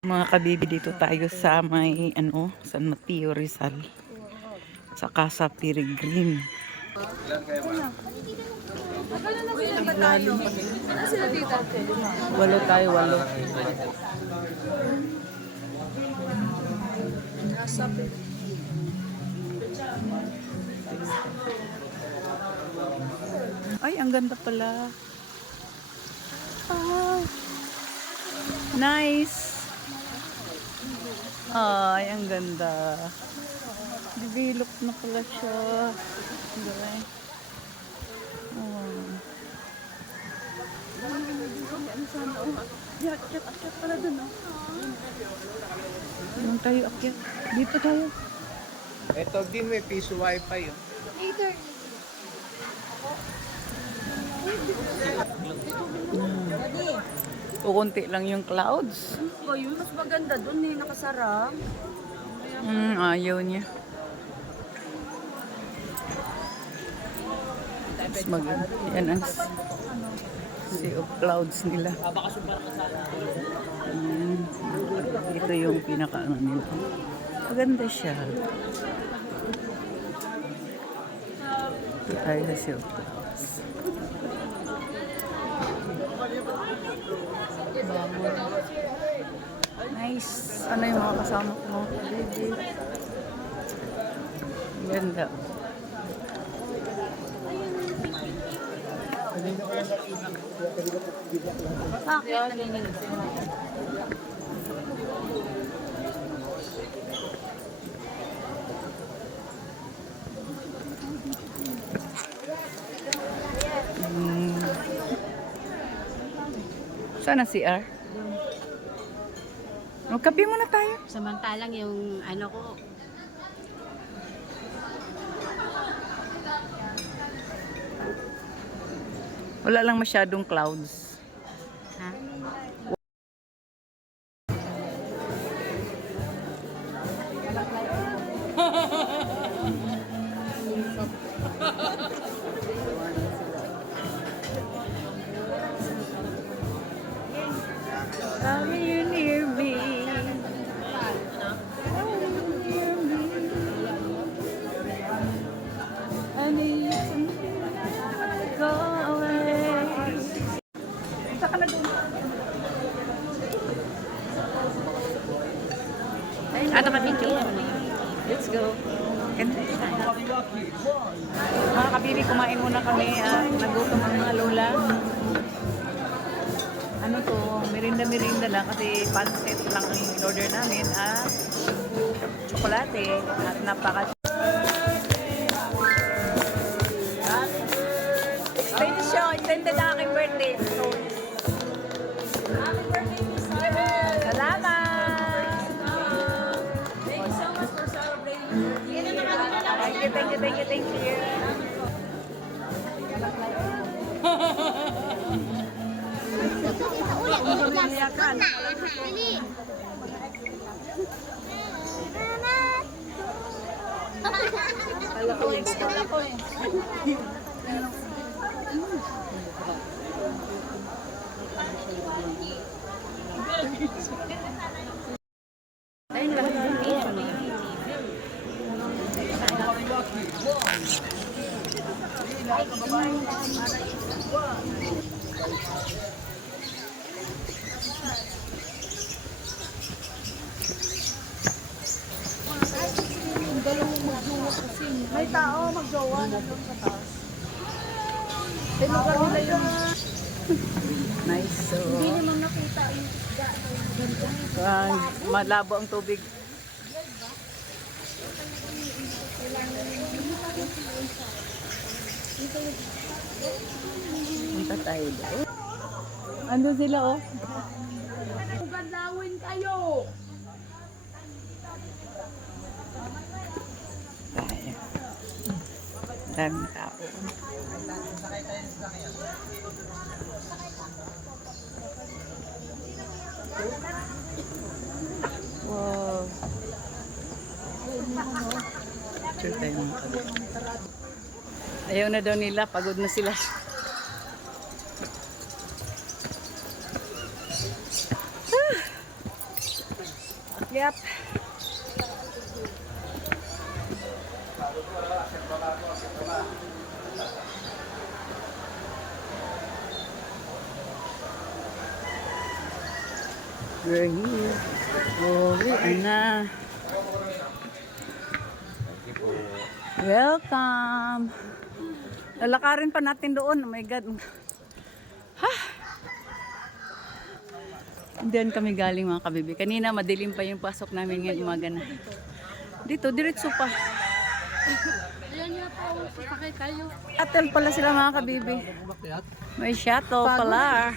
Mga kabibi, dito tayo sa may San Mateo Rizal sa Casa Peregrine. Walo tayo, walo. Ay, ang ganda pala. Oh, nice. Ay, ang ganda. Develop na pala siya. Galing. Oh. Akyat pala dun, oh. Doon tayo, akyat. Dito tayo. Ito din may piso wifi. Oh. Kukunti lang yung clouds. Oh, yun mas maganda dun eh, nakasara. Ayaw niya. Mas maganda. Yan ang sea of clouds nila. Ito yung pinaka-ano nila. Maganda siya. Ito tayo sa sea of clouds. Nice. Ano yung mga kasama ko? Baby. Ganda. Bakit? Nanginginig. Sana CR? Magkape muna tayo. Samantalang yung ano ko, Wala lang masyadong clouds. ha? Are you near me? I need to go away. Saka na doon. Ano ka picture? Let's go. Mga kabili, kumain muna kami. Nagutom ang mga lola. Ano to, merinda lang kasi pancit lang ang in-order namin at tsokolate at napaka extended na aking birthday. Happy birthday, Miss Sarah! Salamat! Thank you so much for celebrating your birthday. Thank you. Ayun lahat ng picture. May tao magjowa na doon sa taas. May lugar nila yung Nice. So, hindi naman nakita yung isda. malabo ang tubig. Punta tayo doon. Andun sila, oh. Gandawin kayo! Tayo. Daming tao. Wow. Sure tayo mga kabit. Ayaw na daw nila, pagod na sila. Yep. We're here. Uwi na. Welcome. Lalakarin pa natin doon. Oh my God. Ha? Diyan kami galing mga kabibi. Kanina madilim pa yung pasok namin ngayon umaga na. Dito, diretso pa. Ayan nga po, pakay tayo. Shuttle pala sila mga kabibi. May shuttle pala.